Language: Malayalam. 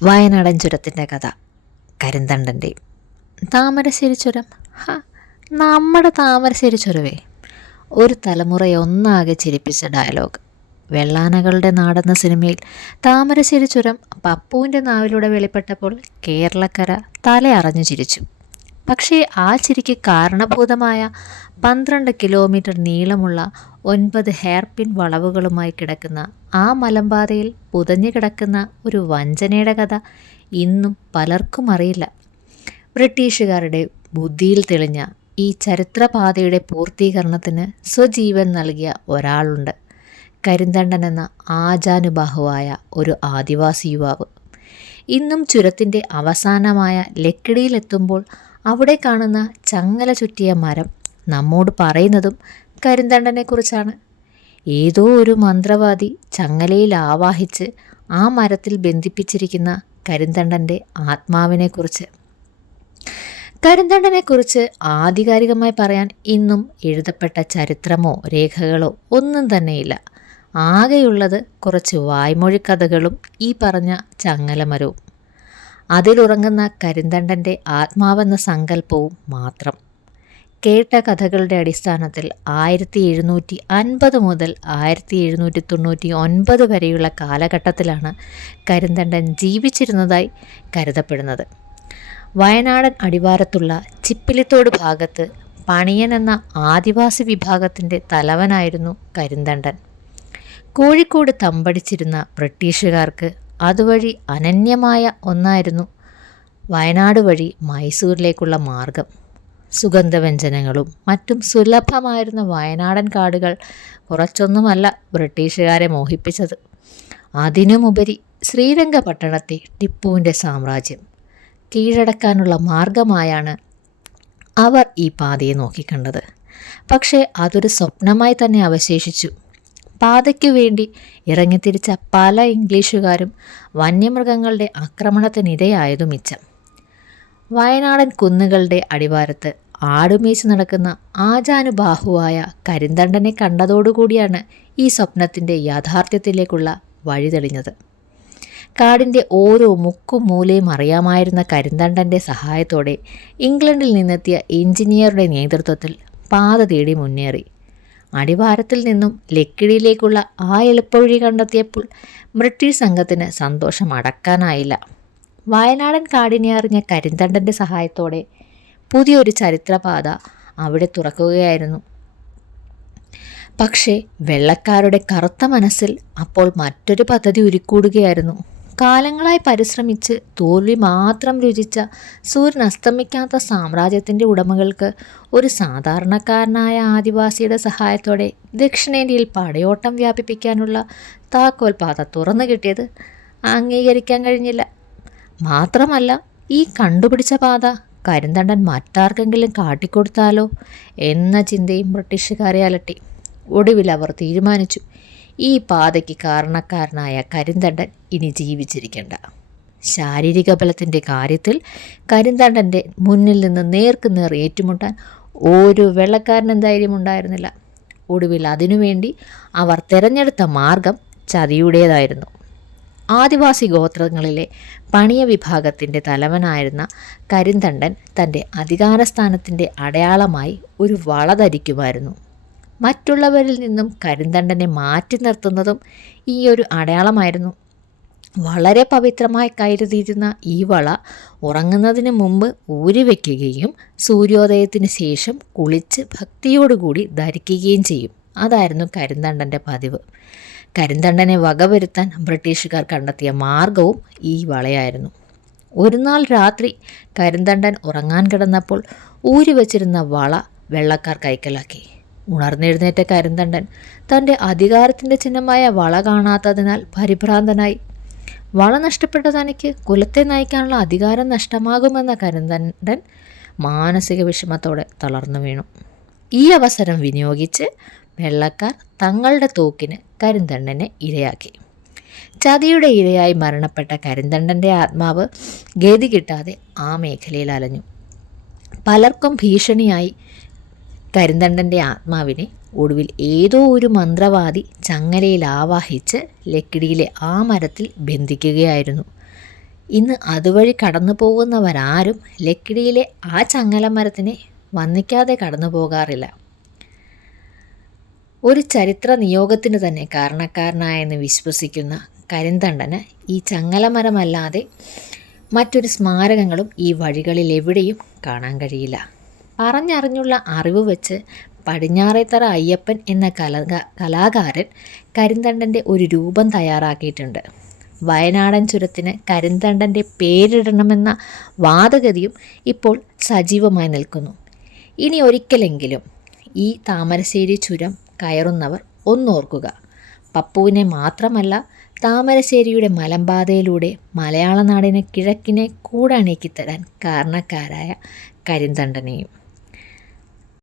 വയനാടൻ ചുരത്തിൻ്റെ കഥ. കരിന്തണ്ടൻ്റെ താമരശ്ശേരി ചുരം. നമ്മുടെ താമരശ്ശേരി ചുരവേ, ഒരു തലമുറയെ ഒന്നാകെ ചിരിപ്പിച്ച ഡയലോഗ്. വെള്ളാനകളുടെ നാടെന്ന സിനിമയിൽ താമരശ്ശേരി ചുരം പപ്പുവിൻ്റെ നാവിലൂടെ വെളിപ്പെട്ടപ്പോൾ കേരളക്കര തലയറഞ്ഞു ചിരിച്ചു. പക്ഷേ ആ ചിരിക്ക് കാരണഭൂതമായ 12 കിലോമീറ്റർ നീളമുള്ള 9 ഹെയർപിൻ വളവുകളുമായി കിടക്കുന്ന ആ മലമ്പാതയിൽ പുതഞ്ഞു കിടക്കുന്ന ഒരു വഞ്ചനയുടെ കഥ ഇന്നും പലർക്കും അറിയില്ല. ബ്രിട്ടീഷുകാരുടെ ബുദ്ധിയിൽ തെളിഞ്ഞ ഈ ചരിത്രപാതയുടെ പൂർത്തീകരണത്തിന് സ്വജീവൻ നൽകിയ ഒരാളുണ്ട്. കരിന്തണ്ടൻ എന്ന ആജാനുബാഹുവായ ഒരു ആദിവാസി യുവാവ്. ഇന്നും ചുരത്തിൻ്റെ അവസാനമായ ലക്കിടിയിലെത്തുമ്പോൾ അവിടെ കാണുന്ന ചങ്ങല ചുറ്റിയ മരം നമ്മോട് പറയുന്നതും കരിന്തണ്ടനെക്കുറിച്ചാണ്. ഏതോ ഒരു മന്ത്രവാദി ചങ്ങലയിൽ ആവാഹിച്ച് ആ മരത്തിൽ ബന്ധിപ്പിച്ചിരിക്കുന്ന കരിന്തണ്ടൻ്റെ ആത്മാവിനെക്കുറിച്ച്. കരിന്തണ്ടനെക്കുറിച്ച് ആധികാരികമായി പറയാൻ ഇന്നും എഴുതപ്പെട്ട ചരിത്രമോ രേഖകളോ ഒന്നും തന്നെയില്ല. ആകെയുള്ളത് കുറച്ച് വായ്മൊഴിക്കഥകളും ഈ പറഞ്ഞ ചങ്ങലമരവും അതിലുറങ്ങുന്ന കരിന്തണ്ടൻ്റെ ആത്മാവെന്ന സങ്കല്പവും മാത്രം. കേട്ട കഥകളുടെ അടിസ്ഥാനത്തിൽ 1750 മുതൽ 1799 വരെയുള്ള കാലഘട്ടത്തിലാണ് കരിന്തണ്ടൻ ജീവിച്ചിരുന്നതായി കരുതപ്പെടുന്നത്. വയനാടൻ അടിവാരത്തുള്ള ചിപ്പിലിത്തോട് ഭാഗത്ത് പണിയൻ എന്ന ആദിവാസി വിഭാഗത്തിൻ്റെ തലവനായിരുന്നു കരിന്തണ്ടൻ. കോഴിക്കോട് തമ്പടിച്ചിരുന്ന ബ്രിട്ടീഷുകാർക്ക് അതുവഴി അനന്യമായ ഒന്നായിരുന്നു വയനാട് വഴി മൈസൂരിലേക്കുള്ള മാർഗം. സുഗന്ധവ്യഞ്ജനങ്ങളും മറ്റും സുലഭമായിരുന്ന വയനാടൻ കാടുകൾ കുറച്ചൊന്നുമല്ല ബ്രിട്ടീഷുകാരെ മോഹിപ്പിച്ചത്. അതിനുമുപരി ശ്രീരംഗപട്ടണത്തെ ടിപ്പുവിൻ്റെ സാമ്രാജ്യം കീഴടക്കാനുള്ള മാർഗമായാണ് അവർ ഈ പാതയെ നോക്കിക്കണ്ടത്. പക്ഷേ അതൊരു സ്വപ്നമായി തന്നെ അവശേഷിച്ചു. പാതയ്ക്കു വേണ്ടി ഇറങ്ങിത്തിരിച്ച പല ഇംഗ്ലീഷുകാരും വന്യമൃഗങ്ങളുടെ ആക്രമണത്തിനിരയായതു മിച്ചം. വയനാടൻ കുന്നുകളുടെ അടിവാരത്ത് ആടുമേച്ച് നടക്കുന്ന ആജാനുബാഹുവായ കരിന്തണ്ടനെ കണ്ടതോടുകൂടിയാണ് ഈ സ്വപ്നത്തിൻ്റെ യാഥാർത്ഥ്യത്തിലേക്കുള്ള വഴി തെളിഞ്ഞത്. കാടിൻ്റെ ഓരോ മുക്കും മൂലയും അറിയാമായിരുന്ന കരിന്തണ്ടൻ്റെ സഹായത്തോടെ ഇംഗ്ലണ്ടിൽ നിന്നെത്തിയ എഞ്ചിനീയറുടെ നേതൃത്വത്തിൽ പാത തേടി മുന്നേറി. അടിവാരത്തിൽ നിന്നും ലക്കിടിയിലേക്കുള്ള ആ എളുപ്പവഴി കണ്ടെത്തിയപ്പോൾ ബ്രിട്ടീഷ് സംഘത്തിന് സന്തോഷം അടക്കാനായില്ല. വയനാടൻ കാടിനെ അറിഞ്ഞ കരിന്തണ്ടൻ്റെ സഹായത്തോടെ പുതിയൊരു ചരിത്രപാത അവിടെ തുറക്കുകയായിരുന്നു. പക്ഷേ വെള്ളക്കാരുടെ കറുത്ത മനസ്സിൽ അപ്പോൾ മറ്റൊരു പദ്ധതി ഉരുക്കൂടുകയായിരുന്നു. കാലങ്ങളായി പരിശ്രമിച്ച് തോൽവി മാത്രം രുചിച്ച സൂര്യൻ അസ്തമിക്കാത്ത സാമ്രാജ്യത്തിൻ്റെ ഉടമകൾക്ക് ഒരു സാധാരണക്കാരനായ ആദിവാസിയുടെ സഹായത്തോടെ ദക്ഷിണേന്ത്യയിൽ പടയോട്ടം വ്യാപിപ്പിക്കാനുള്ള താക്കോൽ പാത തുറന്നു കിട്ടിയത് അംഗീകരിക്കാൻ കഴിഞ്ഞില്ല. മാത്രമല്ല, ഈ കണ്ടുപിടിച്ച പാത കരിന്തണ്ടൻ മറ്റാർക്കെങ്കിലും കാട്ടിക്കൊടുത്താലോ എന്ന ചിന്തയും ബ്രിട്ടീഷുകാരെ അലട്ടി. ഒടുവിൽ അവർ തീരുമാനിച്ചു, ഈ പാതയ്ക്ക് കാരണക്കാരനായ കരിന്തണ്ടൻ ഇനി ജീവിച്ചിരിക്കേണ്ട. ശാരീരിക ബലത്തിൻ്റെ കാര്യത്തിൽ കരിന്തണ്ടൻ്റെ മുന്നിൽ നിന്ന് നേർക്ക് നേർ ഏറ്റുമുട്ടാൻ ഒരു വെള്ളക്കാരനും ധൈര്യമുണ്ടായിരുന്നില്ല. ഒടുവിൽ അതിനുവേണ്ടി അവർ തിരഞ്ഞെടുത്ത മാർഗം ചതിയുടേതായിരുന്നു. ആദിവാസി ഗോത്രങ്ങളിലെ പണിയ വിഭാഗത്തിൻ്റെ തലവനായിരുന്ന കരിന്തണ്ടൻ തൻ്റെ അധികാരസ്ഥാനത്തിൻ്റെ അടയാളമായി ഒരു വള ധരിക്കുമായിരുന്നു. മറ്റുള്ളവരിൽ നിന്നും കരിന്തണ്ടനെ മാറ്റി നിർത്തുന്നതും ഈ ഒരു അടയാളമായിരുന്നു. വളരെ പവിത്രമായി കരുതിയിരുന്ന ഈ വള ഉറങ്ങുന്നതിന് മുമ്പ് ഊരിവെക്കുകയും സൂര്യോദയത്തിന് ശേഷം കുളിച്ച് ഭക്തിയോടുകൂടി ധരിക്കുകയും ചെയ്യും. അതായിരുന്നു കരിന്തണ്ടൻ്റെ പതിവ്. കരിന്തണ്ടനെ വകവരുത്താൻ ബ്രിട്ടീഷുകാർ കണ്ടെത്തിയ മാർഗവും ഈ വളയായിരുന്നു. ഒരു നാൾ രാത്രി കരിന്തണ്ടൻ ഉറങ്ങാൻ കിടന്നപ്പോൾ ഊരിവെച്ചിരുന്ന വള വെള്ളക്കാർ കൈക്കലാക്കി. ഉണർന്നെഴുന്നേറ്റ കരിന്തണ്ടൻ തൻ്റെ അധികാരത്തിൻ്റെ ചിഹ്നമായ വള കാണാത്തതിനാൽ പരിഭ്രാന്തനായി. വള നഷ്ടപ്പെട്ട തനിക്ക് കുലത്തെ നയിക്കാനുള്ള അധികാരം നഷ്ടമാകുമെന്ന കരിന്തണ്ടൻ മാനസിക വിഷമത്തോടെ തളർന്നു വീണു. ഈ അവസരം വിനിയോഗിച്ച് വെള്ളക്കാർ തങ്ങളുടെ തോക്കിന് കരിന്തണ്ടനെ ഇരയാക്കി. ചതിയുടെ ഇരയായി മരണപ്പെട്ട കരിന്തണ്ടൻ്റെ ആത്മാവ് ഗതി കിട്ടാതെ ആ മേഖലയിൽ അലഞ്ഞു. പലർക്കും ഭീഷണിയായി കരിന്തണ്ടൻ്റെ ആത്മാവിനെ ഒടുവിൽ ഏതോ ഒരു മന്ത്രവാദി ചങ്ങലയിൽ ആവാഹിച്ച് ലക്കിടിയിലെ ആ മരത്തിൽ ബന്ധിക്കുകയായിരുന്നു. ഇന്ന് അതുവഴി കടന്നു പോകുന്നവരാരും ലക്കിടിയിലെ ആ ചങ്ങലമരത്തിനെ വന്ദിക്കാതെ കടന്നു പോകാറില്ല. ഒരു ചരിത്ര നിയോഗത്തിന് തന്നെ കാരണക്കാരനായെന്ന് വിശ്വസിക്കുന്ന കരിന്തണ്ടന് ഈ ചങ്ങലമരമല്ലാതെ മറ്റൊരു സ്മാരകങ്ങളും ഈ വഴികളിൽ എവിടെയും കാണാൻ കഴിയില്ല. പറഞ്ഞറിഞ്ഞുള്ള അറിവ് വെച്ച് പടിഞ്ഞാറേത്തറ അയ്യപ്പൻ എന്ന കലാകാരൻ കരിന്തണ്ടൻ്റെ ഒരു രൂപം തയ്യാറാക്കിയിട്ടുണ്ട്. വയനാടൻ ചുരത്തിന് കരിന്തണ്ടൻ്റെ പേരിടണമെന്ന വാദഗതിയും ഇപ്പോൾ സജീവമായി നിൽക്കുന്നു. ഇനി ഒരിക്കലെങ്കിലും ഈ താമരശ്ശേരി ചുരം കയറുന്നവർ ഒന്നോർക്കുക, പപ്പുവിനെ മാത്രമല്ല താമരശ്ശേരിയുടെ മലമ്പാതയിലൂടെ മലയാള നാടിനെ കിഴക്കിനെ കൂടണീക്കിത്തരാൻ കാരണക്കാരായ കരിന്തണ്ടനെയും.